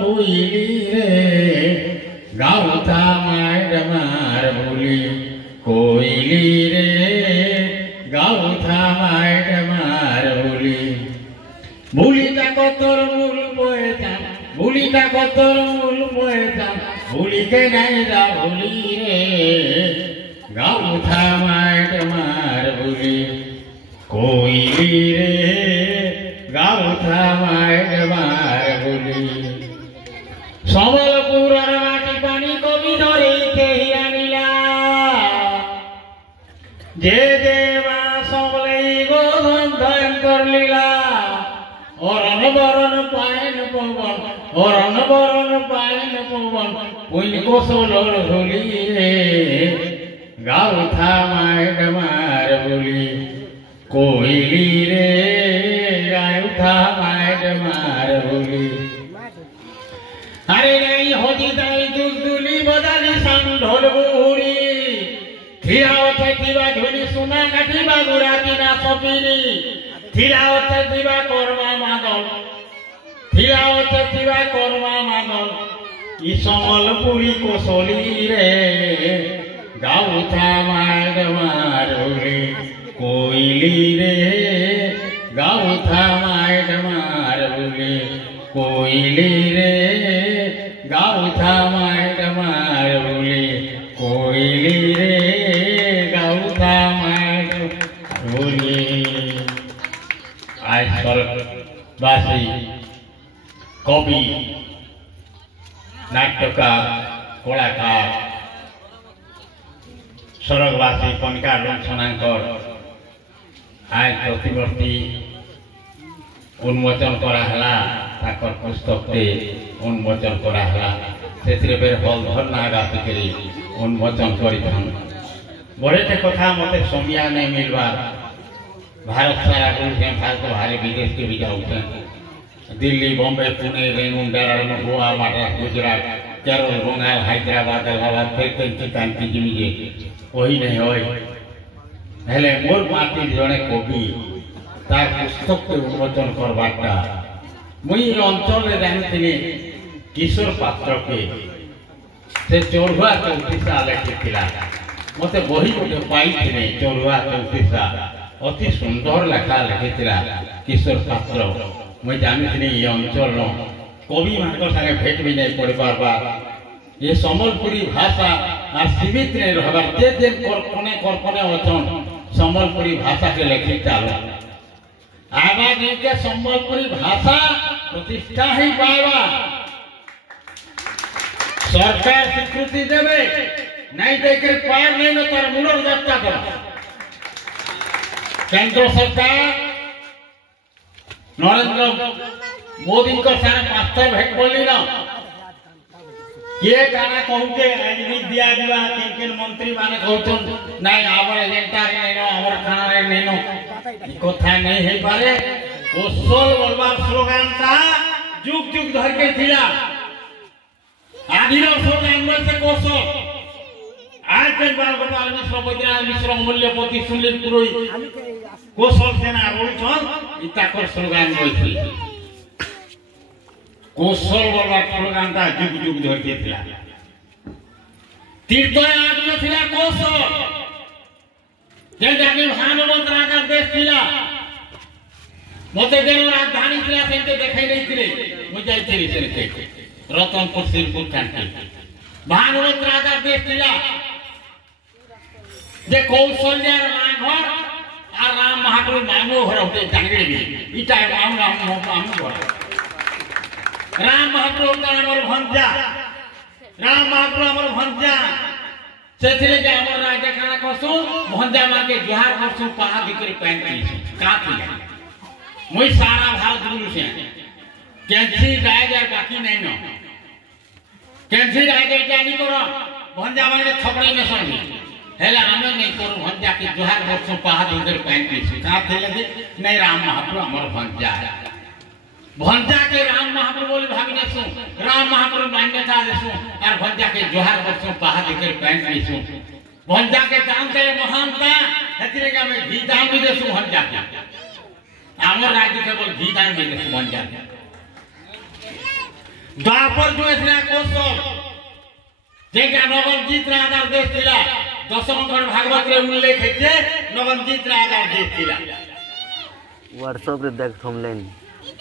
कोयली रे गाउथा मार बोली कोयली रे गाउथा मार बोली भूलिता कतर मूल बयता भूलिता कतर मूल बयता भूली के नहीं जा भूली रे गाउथा मार बोली कोयली रे गाउथा मार बोली समलपुर माटी पानी कवि धरे केही आनिला जे देवा सबले गोधन धन कर लीला अरन बरन पायन पवन अरन बरन पायन पवन पुन को सोलर होली रे गाउथा मार बोली कोयली रे गाउथा मार बोली अरे नहीं होती दाई दुलदुली बजाली संढोल बुरी थिरावते दिवा धुनी सुना काठी बागुराती ना सपीरी थिरावते दिवा कर्मा मादल थिरावते दिवा कर्मा मादल ई समलपुरी कोसली रे गाउथा मार बोली कोयली रे गाउथा मार बोली कोयली रे गाउथा मार बोली कोयली रे गाउथा मार बोली आज स्वर्गवासी कवि नाट्यकार कलाकार स्वर्गवासी कनिका लोचनांकर आज प्रतिवर्ती उन्मोचन कराला ताकर पुस्तक के उन्मोचन कराला से बेर हलधर नाग आसिक उन्मोचन कर बड़े कथा मत समिया नहीं मिलवा भारत सारा घूमते भारत बाहर विदेश के भी जाऊँ दिल्ली बॉम्बे पुणे रेंगुन गोवा मद्रास गुजरात केरल बंगाल हैदराबाद इलाहाबाद फिर कांति जिमी वही नहीं होले मोर माटी जड़े कवि तार पुस्तक के उन्मोचन करवाटा मुई अंचल जानी किशोर पात्र के से चौरुआ चौतीसा लिखिला मत बही गोटे पाई चौरुआ चौतीसा अति सुंदर लेखा लिखिला किशोर पात्र मुई जानी ये अंचल कवि मान सागे भेट भी नहीं पड़ पार्बा ये सम्बलपुरी भाषा आ सीमित नहीं रहा जे जेन कर्पणे कर्पणे अचन सम्बलपुरी भाषा के लिखी चलो आवा के सम्बलपुरी भाषा प्रतिष्ठा ही पावा सरकार स्वीकृति देवे नहीं देकर पार नहीं न तार मूलर दत्ता कर केंद्र सरकार नरेंद्र मोदी को सारे पास्तर भेट बोली ना ये गाना कहते नहीं दिया दिवा केन मंत्री माने कहतन नहीं आवर एजेंडा रे नहीं नो आवर खाना रे नहीं नो कथा नहीं है पारे कोसल बोलबा स्लोगान ता जुग जुग धर के थिला आदिनो स्लोगान में से कोसल आज के बार गोपाल मिश्र बैद्यनाथ मिश्र मूल्यपति सुनील पुरोहित कोसल सेना रोल छन इताकर स्लोगान बोलथि कोसल बोलबा स्लोगान ता जुग जुग धर के थिला तीर्थय आदिनो थिला कोसल जे जाके भानुमत राजा देश थिला मते देन राजधानी थिला सेते देखाई नहीं थिले मु जाई थिली सेते रतनपुर सिरपुर कांटी भानुमत राजा देश थिला जे कौशल्या घर आ राम महाप्रभु मांगो घर होते जांगड़ी भी इटा राम घर राम महाप्रभु हमर भंजा राम महाप्रभु हमर भंजा सेथिले जे हमर राजा काना कसु भंजा मार के जोहार करसु पहा दिकरी पैन की का थिला मुई सारा भारत गुरु से कैंसी जायगा बाकी नहीं न कैंसी जायगा जानी करो भंजा मार के थपड़े में सनी हेला हमें नहीं करू भंजा के जोहार करसु पहा दिकरी पैन की का थिला जे नहीं राम महाप्रभु हमर भंजा भंजा के राम महाप्रभु बोली भागने सु राम महाप्रभु मान्यता देसु और भंजा के जोहार करसु पहा दिकरी पैन की भंजा के दान के महानता हतिरे का में घी दान भी देसु भंजा के आमर राज्य केवल घी दान भी देसु भंजा द्वापर जो एथरा कोसम जेका नगनजीत राजार देश थिला दशमंकर भागवत रे उल्लेख है नगनजीत राजार देश थिला व्हाट्सएप रे देख थमलेन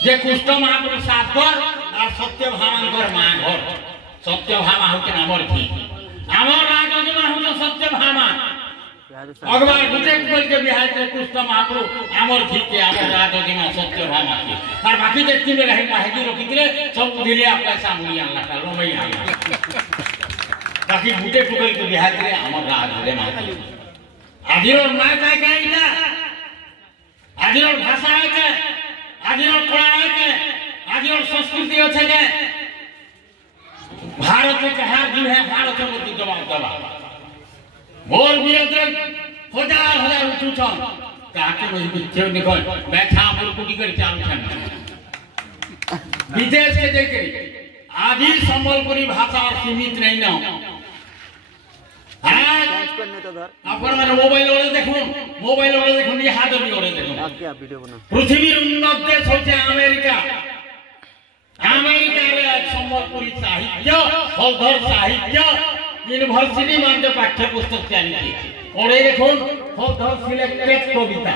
जे कुष्ठ महापुरुष सातकर और सत्यभामांकर माघर सत्यभामा होके अमर थी अमर राजमा हो सत्यभामा अगवार गुटे कोल के बिहार के कुष्ठ महापुरुष अमर थी के अमर राजमा सत्यभामा थी और बाकी व्यक्ति में रहे माहिती रोकिले सब दिलिया पैसा मुलिया लगा रोमई आ बाकी गुटे कोल के बिहार के अमर राजमा थी आदिर ना काय काईला आदिर भाषा है के आदिर कला है के आदिर संस्कृति আছে के भारत के हार दी है भारत के प्रति जवाब दबा मोर विरोध हजार उठुछन काके मोर बिछे निकल बैठा मोर कुटी कर चालू छन विदेश के देखे आदि संबलपुरी भाषा सीमित नहीं ना अपन मैंने मोबाइल वाले देखो ये हाथ भी वाले देखो पृथ्वी उन्नत देश होते अमेरिका रे संबलपुरी साहित्य हलधर साहित्य यूनिवर्सिटी मानते पाठ्य पुस्तक चली और ये देखो हलधर सिलेक्टेड कविता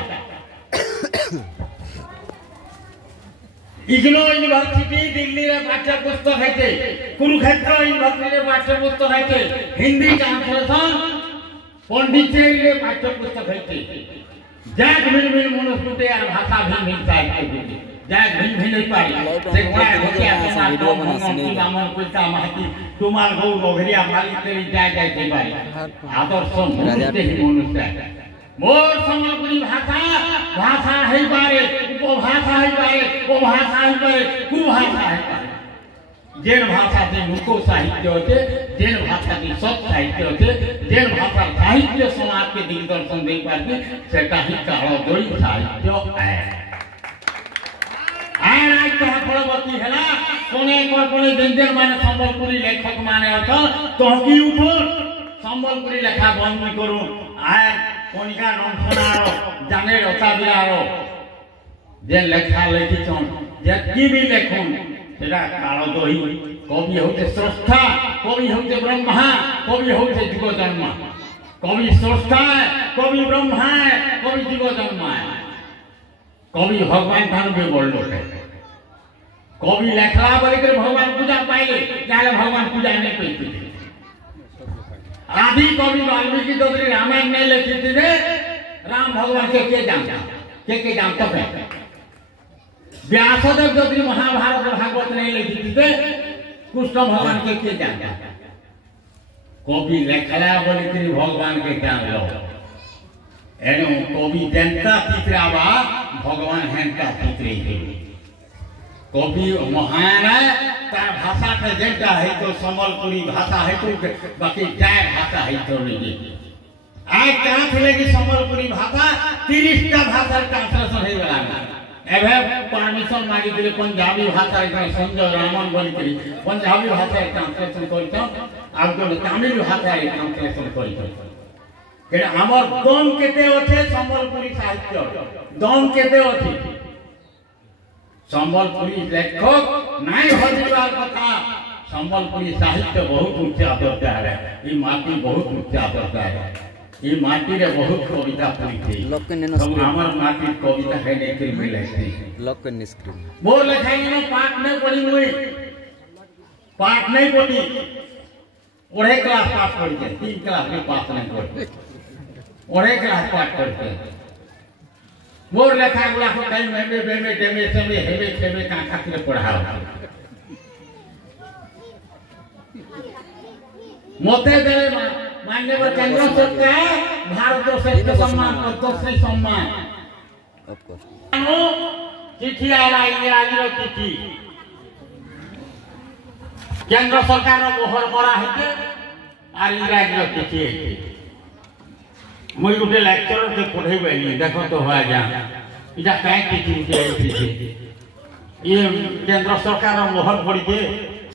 इग्नो यूनिवर्सिटी दिल्ली रे पाठ्य पुस्तक है कुरुक्षेत्र यूनिवर्सिटी रे पाठ्य पुस्तक है हिंदी ट्रांसलेशन पंडिचेरी रे पाठ्य पुस्तक है जाग भिन्न मनुष्य यार भाषा भिन्न साहित्य जाग भिन्न पाई से गुणा होके अपना तो हमर कोइता महती तुमार गौ गोघरिया मालिक तेरी जाय के भाई आदर्श मनुष्य ही मनुष्य मोर संबलपुरी भाषा है बारे उपभाषा है बारे उपभाषा है बारे कुभाषा है बारे जेन भाषा से मुको साहित्य होते जेन भाषा की सब साहित्य होते जेन भाषा साहित्य समाज के दिग्दर्शन दे पाते सेटा ही कालो दोई साहित्य है आज कहा फलवती है ना कोने जेन माने संबलपुरी लेखक माने अथ तो की उठो संबलपुरी लेखा बंद नहीं करू आय कोनिका नंसनारो जाने रता बिरारो जे लेखा लेखिछन जेकी भी लेखन सेटा कालो दोही कवि होते स्रष्टा कवि होते ब्रह्मा कवि होते जीव जन्म कवि स्रष्टा कवि ब्रह्मा कवि जीव जन्म कवि भगवान थान भी बोल लोटे कवि लेखला बोले के भगवान पूजा पाइले जाले भगवान पूजा नहीं करते आदि कवि वाल्मीकि जो रामायण नहीं लिखी थी राम भगवान के जानता है व्यासदेव जो महाभारत भागवत नहीं लिखी थी कृष्ण भगवान के जानता कवि लेखला बोले के भगवान के जान लो एनो कवि जनता चित्रावा भगवान हेंता चित्रे कवि महान है तार भाषा पे जनता है तो संबलपुरी भाषा है तो बाकी जाय भाषा है तो नहीं आज कहां से लेगी संबलपुरी भाषा 30 टा भाषा ट्रांसलेशन है वाला एबे परमिशन मांगी दिले पंजाबी भाषा संजय रामन बोली करी पंजाबी भाषा ट्रांसलेशन करतो अब तो तमिल भाषा ट्रांसलेशन करतो के हमर दम केते अछि संबलपुरी साहित्य दम केते अछि संबलपुरी लेखक नहीं होजिबार कथा संबलपुरी साहित्य बहुत ऊंचा दर्जार है ई माटी बहुत ऊंचा दर्जार है ई माटी रे बहुत कविता पढ़ी थी हमर माटी कविता है नहीं के मिले थी लोक निष्क्रिय मोर लेखाई में पाठ नहीं पढ़ी मुई पाठ नहीं पढ़ी ओढ़े क्लास पास पढ़ी 3 क्लास में पास नहीं पढ़ी ओढ़े क्लास पाठ करते मोर लेखा गुला को कहीं में डेमे से हेबे का खातिर पढ़ाओ मोते देले माननीय केंद्र सरकार भारत श्रेष्ठ सम्मान पद्मश्री सम्मान ऑफ कोर्स चिट्ठी आला इंग्रजी रो चिट्ठी केंद्र सरकार रो मोहर मरा हेते आ इंग्रजी रो चिट्ठी मुई गुटे लेक्चरर के पढ़े बैली देखो तो हो जा इजा काहे चिट्ठी ये केंद्र सरकार रो मोहर पड़ी के